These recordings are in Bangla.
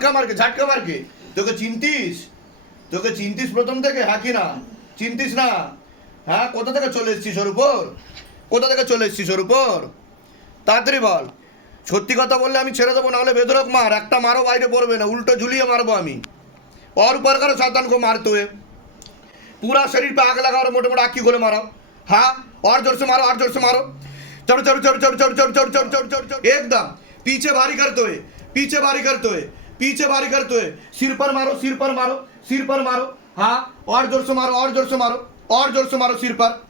ঝাটকা মারকে। তোকে চিনতিস প্রথম থেকে, হ্যাঁ কি না? চিনতিস না? হ্যাঁ, কোথা থেকে চলে এসছিস ওর উপর? তাড়াতাড়ি বল। সত্যি কথা বললে আমি ছেড়ে দেবো, নাহলে বেদরক মার, একটা মারও বাইরে পড়বে না, उल्टो झुलिए मारबो আমি। और ऊपर करो शैतान को मारते हुए, पूरा शरीर पे आग लगा और मोटे मोटे आँखी खोले मारो। हाँ, और जोर से मारो, चढ़ एकदम पीछे भारी करते हुए, सिर पर मारो। हाँ, और जोर से मारो, सिर पर।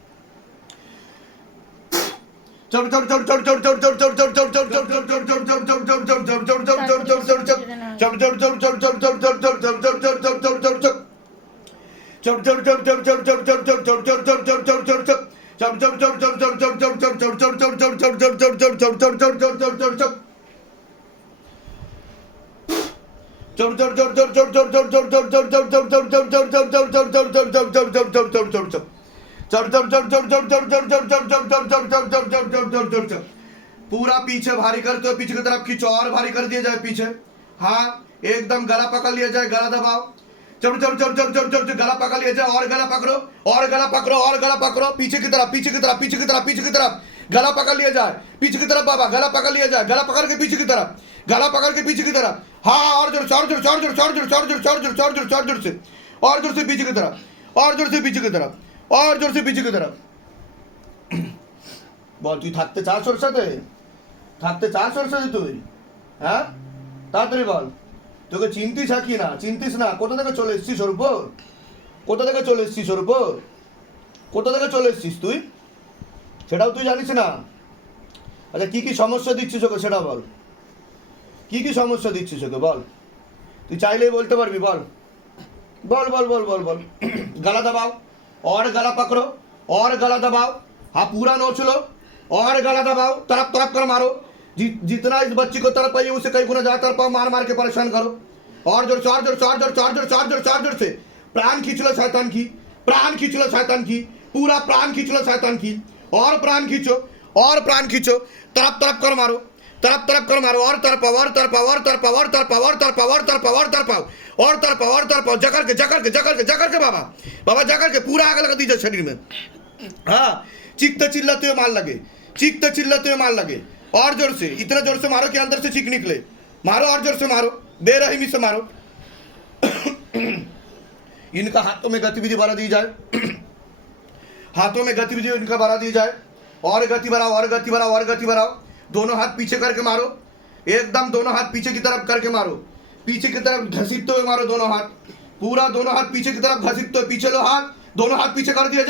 पूरा पीछे भारी करते हो, पीछे की तरफ खींचो, और भारी कर दिया जाए पीछे। हाँ, एकदम गला पकड़ लिया जाए, गला दबाओ। गला पकड़ लिया जाए, और गला पकड़ो, पीछे की तरफ, गला पकड़ लिया जाए, पीछे की तरफ बाबा, गला पकड़ लिया जाए, गला पकड़ के पीछे की तरफ। हाँ, और जोर से, और जोर से पीछे की तरफ। বল, তুই থাকতে চাস ওর সাথে? তুই? হ্যাঁ, তাড়াতাড়ি বল। তোকে চিনতিস কি না? চিনতিস না? কোথা থেকে চলে এসছিস ওর উপর? কোথা থেকে চলে এসছিস তুই? সেটাও তুই জানিস না? আচ্ছা, কি সমস্যা দিচ্ছিস ওকে সেটা বল। কি সমস্যা দিচ্ছিস ওকে বল। তুই চাইলেই বলতে পারবি, বল। गला दबाओ, और गला पकड़ो, और गला दबाओ। हाँ, पूरा नोच लो, और गला दबाओ, तरफ कर मारो। जितना इस बच्ची को तरफ पाइए उसे कई गुना ज्यादा तरफ मार के परेशान करो। और जोर से प्राण खींच लो शैतान की, पूरा प्राण खींच लो शैतान की। और प्राण खींचो, तरफ कर मारो, और तरपाओ, जकड़ के बाबा जकड़ के पूरा आग लगा दीजिए शरीर में। हाँ, चीखते चिल्लाते हुए मार लगे, और जोर से, इतना जोर से मारो कि अंदर से चीख निकले। मारो, और जोर से मारो, बेरहमी से मारो। इनका हाथों में गतिविधि बढ़ा दी जाए, और गति बढ़ाओ। दोनों हाथ पीछे करके मारो, एकदम दोनों हाथ पीछे की तरफ करके मारो, पीछे की तरफ घसीटते हुए मारो। दोनों हाथ पीछे की तरफ घसीटते हुए, पीछे लो हाथ, दोनों हाथ पीछे कर दिया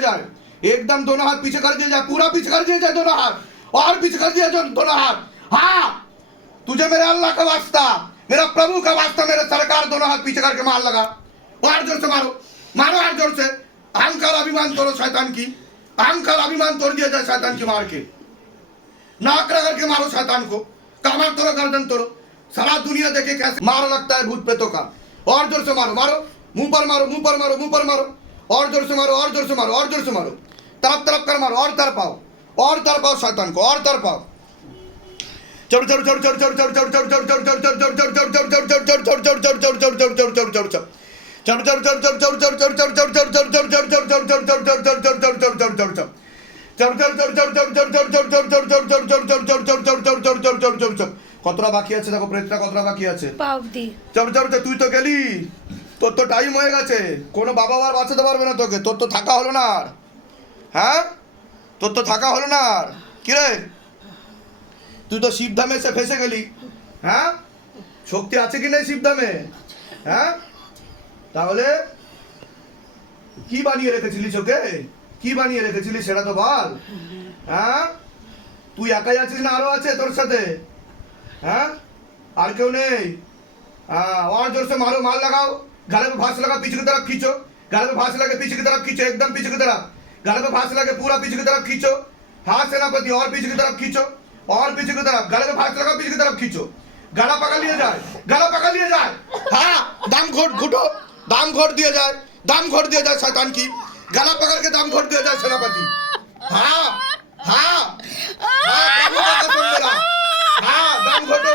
जाए, एकदम दोनों हाथ पीछे कर दिया जाए, पूरा पीछे कर दिया जाए दोनों हाथ, और पीछे कर दिया जाए दोनों हाथ। हाँ, तुझे मेरे अल्लाह का वास्ता, मेरा प्रभु का वास्ता, मेरे सरकार, दोनों हाथ पीछे करके मार लगा। और जोर से मारो, और जोर से। अहंकार अभिमान तोड़ो शैतान की, अभिमान तोड़ दिया जाए शैतान की मार के। नाक रगड़ के मारो शैतान को, कमर तोड़ो, गर्दन तोड़ो। सारा दुनिया देखे कैसे मार लगता है भूत प्रेतों का। और जोर से मारो, मुंह पर मारो, और जोर से मारो, तरफ कर मारो, और तरपाओ शैतान को, और तरपाओ। কতটা বাকি আছে দেখো, প্রেতটা কতটা বাকি আছে। তুই তো গেলি, তোর তো টাইম হয়ে গেছে, কোনো বাবা আর বাঁচাতে পারবে না তোকে, তোর তো থাকা হলো না আর। হ্যাঁ, তোর তো থাকা হলো না আর। কি রে, তুই তো শিবধামে এসে ফেসে গেলি। হ্যাঁ, শক্তি আছে কি নেই শিবধামে? হ্যাঁ, তাহলে কি বানিয়ে রেখেছিলিস ওকে? সেটা তো বল। হ্যাঁ, তুই একাই আছিস না আরো আছে তোর সাথে? হ্যাঁ, আর কেউ নেই? हाँ, और जोर से मारो, मार लगाओ, गले पे फांस लगा, पीछे की तरफ खींचो, एकदम पीछे की तरफ, गले पे फांस लगे, पूरा पीछे की तरफ खींचो। हाँ सेनापति, और पीछे की तरफ खींचो, गले पे फांस लगा, पीछे की तरफ खींचो, गला पकड़ लिया जाए। हाँ, दम घोट दिया जाए शैतान की, गला पकड़ के दम घोट दिया जाए सेनापति। हाँ, प्रभु का कसम मेरा। हाँ, दम घोटो,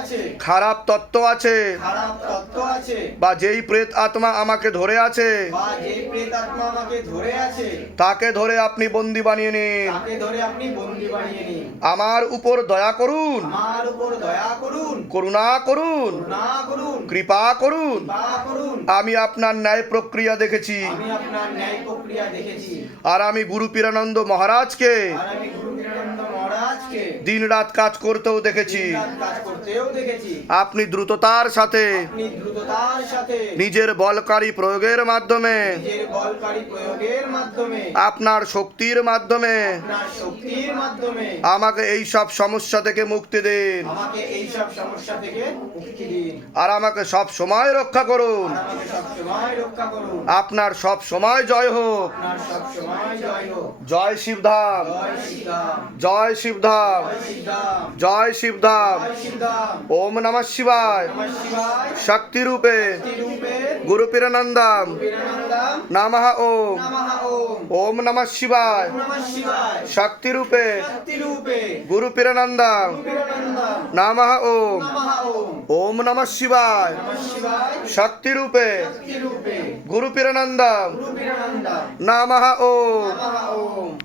আছে, খারাপ তত্ত্ব আছে, খারাপ তত্ত্ব আছে, বা যেই প্রেত আত্মা আমাকে ধরে আছে বা যেই প্রেতাত্মা আমাকে ধরে আছে, তাকে ধরে আপনি বন্দি বানিয়ে নিন। তাকে ধরে আপনি বন্দী বানিয়ে নিন। আমার উপর দয়া করুন, আমার উপর দয়া করুন, করুণা করুন, করুণা করুন, কৃপা করুন। কৃপা করুন। আমি আপনার ন্যায় প্রক্রিয়া দেখেছি, আমি আপনার ন্যায় প্রক্রিয়া দেখেছি, আর আমি গুরু পীরানন্দ মহারাজকে আর আমি গুরু বীরানন্দ মহারাজকে দিন রাত কাজ করতেও দেখেছি। দিনরাত কাজ করতেও দেখেছি। আপনি দ্রুততার সাথে আপনি দ্রুততার সাথে নিজের বলকারী প্রয়োগের মাধ্যমে, নিজের বলকারী প্রয়োগের মাধ্যমে, আপনার শক্তির মাধ্যমে আপনার শক্তির মাধ্যমে আমাকে এই সব সমস্যা থেকে মুক্তি দিন, আমাকে এই সব সমস্যা থেকে মুক্তি দিন, আর আমাকে সব সময় রক্ষা করুন। আর আমাকে সব সময় রক্ষা করুন। আপনার সব সময় জয় হোক। আপনার সব সময় জয় হোক। জয় শিবধাম, জয় শ্রীরাম, জয় শিবধাম, জয় শ্রীরাম, জয় শিবধাম। জয় শ্রীরাম। ওম নমঃ শিবায়। নমঃ শিবায়। শক্তি রূপে রূপে গুরু পীরানন্দম বীরানন্দম নমঃ ওম। নমঃ ওম। ওম নমঃ শিবায়। নমঃ শিবায়। শক্তি রূপে শক্তি রূপে গুরু পীরানন্দম বীরানন্দম নমঃ ওম। নমঃ ওম। ওম নমঃ শিবায়। নমঃ শিবায়। শক্তি রূপে শক্তি রূপে গুরু পীরানন্দম বীরানন্দম নমঃ ওম। নমঃ ওম।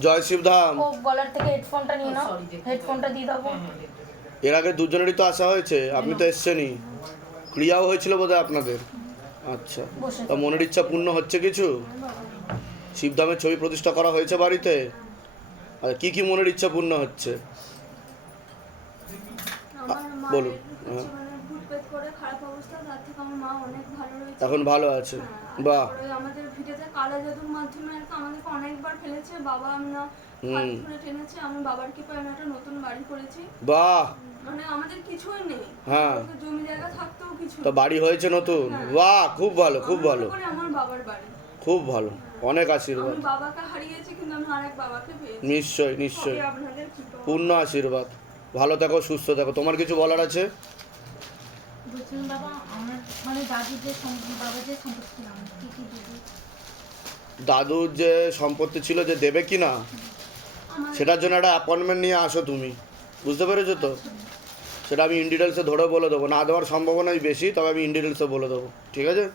জয় শিবধাম। ও গলার থেকে হেডফোনটা নিয়ে নাও, হেডফোনটা দিয়ে দেবো। এর আগে দুজনেরই তো আসা হয়েছে, আপনি তো এসছেনই, ক্রিয়াও হয়েছিল বোধহয় আপনাদের। আচ্ছা, তা মনের ইচ্ছা পূর্ণ হচ্ছে কিছু? শিবধামের ছবি প্রতিষ্ঠা করা হয়েছে বাড়িতে? আর কি কি মনের ইচ্ছা পূর্ণ হচ্ছে? আমার বলুন। মায়ের হচ্ছে মানে ভূত পেট করে খারাপ অবস্থা, তার থেকে আমার মা অনেক ভালো রয়েছে। এখন ভালো আছে? হ্যাঁ, বাহ। তারপরে আমাদের ভিটেতে কালা জাদুর মাধ্যমে আর কি আমাদেরকে অনেকবার ফেলেছে, বাবা আমরা হাত ধরে টেনেছে, আমি বাবার কৃপায় আমি একটা নতুন বাড়ি করেছি। বাহ। মানে আমাদের কিছুই নেই, হ্যাঁ। আমাদের জমি জায়গা থাকতেও কিছু তা নেই। বাড়ি হয়েছে নতুন? বাহ, খুব ভালো, খুব আমি ভালো, মনে করি আমার বাবার বাড়ি। খুব ভালো, অনেক আশীর্বাদ। আমি বাবাকে হারিয়েছি কিন্তু আমি আরেক বাবাকে পেয়েছি। নিশ্চয় নিশ্চয়, সবই আপনাদের কৃপা। পূর্ণ আশীর্বাদ। ভালো থাকো, সুস্থ থাকো। তোমার কিছু বলার আছে? বলছিলাম বাবা, আমার মানে দাদুর যে বাবা যে সম্পত্তি ছিল আমার কি কি দিদি দাদুর যে সম্পত্তি ছিল যে দেবে কি না, আমার সেটার জন্য একটা অ্যাপয়েন্টমেন্ট নিয়ে আসো তুমি, বুঝতে পেরেছো তো? সেটা আমি ইন ডিটেলসে ধরে বলে দেবো, না দেওয়ার সম্ভাবনাই বেশি, তবে আমি ইন ডিটেলসে বলে দেবো, ঠিক আছে?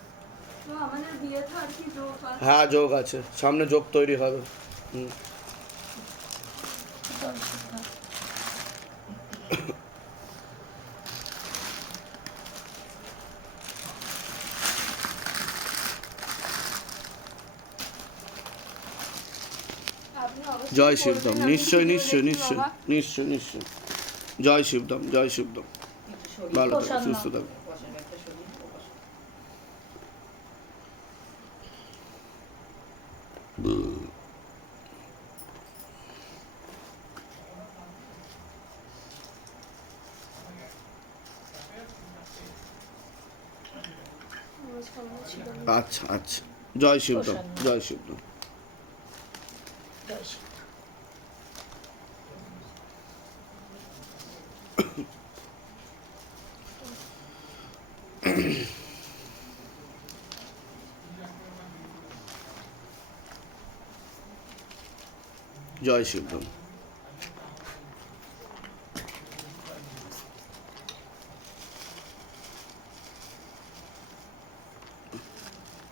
তো আমাদের বিয়েতে আর কি যোগ আছে। হ্যাঁ, যোগ আছে, সামনে যোগ তৈরি হবে। হুম। আপনি অবশ্যই জয় বলবেন, শিবধাম। আমি নিশ্চয় ভিডিও নিশ্চয় দেখি নিশ্চয় বাবা। নিশ্চয় নিশ্চয়। জয় শিবধাম, জয় শিবধাম। ভালো থাকো, প্রসাদ সুস্থ নাও। থাকো। আচ্ছা আচ্ছা, জয় শিবধাম, জয় শিবধাম। জয় শিব। জয় শিবধাম।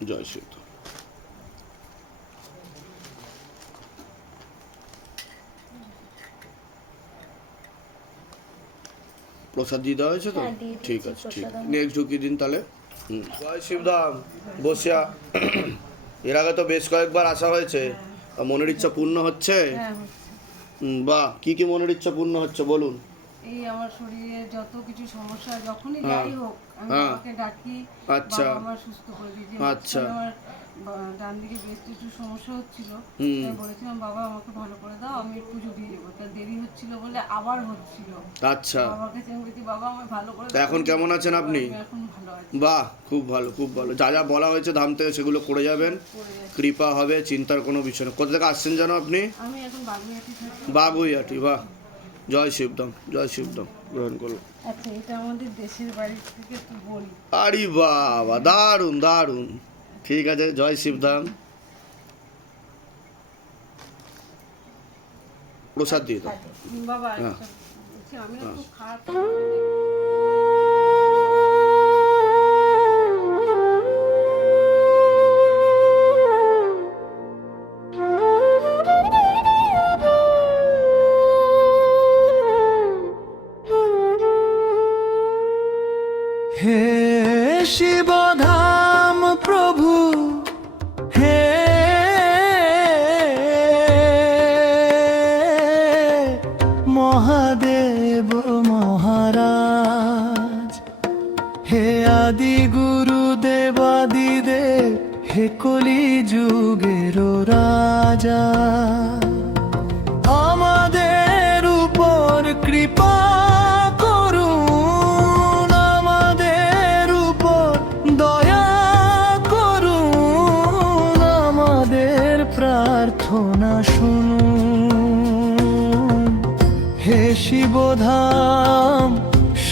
জয় শিবধাম। প্রসাদ দিয়ে দেওয়া হয়েছে তো? হ্যাঁ, দিয়ে দিয়েছি, ঠিক আছে, ঠিক প্রসাদ আছে। আমি- নেক্সট ঢুকিয়ে দিন তাহলে। জয় শিবধাম। বসিয়া, এর আগে তো বেশ কয়েকবার আসা হয়েছে, তা মনের ইচ্ছা পূর্ণ হচ্ছে? হ্যাঁ, বাহ, কি কি মনের ইচ্ছা পূর্ণ হচ্ছে বলুন? এই আমার শরীরে যত কিছু সমস্যা যখনই হ্যাঁ। যাই হোক আমি হ্যাঁ। বাবাকে ডাকি, আচ্ছা। বাবা আমার সুস্থ করে দিয়েছে। আচ্ছা। আমার ডান দিকে বেশ কিছু সমস্যা হচ্ছিল, হুম। আমি বলেছিলাম বাবা আমাকে ভালো করে দাও, আমি পুজো দিয়ে দেবো। তা দেরি হচ্ছিল বলে আবার হচ্ছিল। আচ্ছা, বাবাকে চেয়ে বলছি বাবা আমায় ভালো করে তা দাও। এখন কেমন আছেন আপনি? আমি এখন ভালো আছি, বাহ, খুব ভালো, খুব ভালো। যা যা বলা হয়েছে ধাম থেকে সেগুলো করে যাবেন, করে যাচ্ছি। কৃপা হবে, চিন্তার কোনো বিষয় নেই। কোথা থেকে আসছেন জানো আপনি? আমি এখন বাগুইহাটি থাকি। বাবুইহাটি। বাহ, জয় শিবধাম, জয় শিবধাম। গ্রহণ করুন। আচ্ছা, এটা আমাদের দেশের বাড়ি থেকে একটু বলি। আরে বাবা, দারুণ দারুণ। ঠিক আছে, জয় শিবধাম। প্রসাদ দিয়ে দাও। বাবা হ্যাঁ। একটা দেখছি আমি না খুব খারাপ হে শিবধাম প্রভু, হে মহাদেব মহারাজ, হে আদি গুরু দেবাদিদেব, হে কলি যুগের রাজা, আমাদের উপর কৃপা করুন, আমাদের উপর দয়া করুন, আমাদের প্রার্থনা শুনুন। হে শিবধাম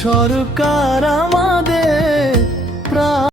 সরকার আমাদের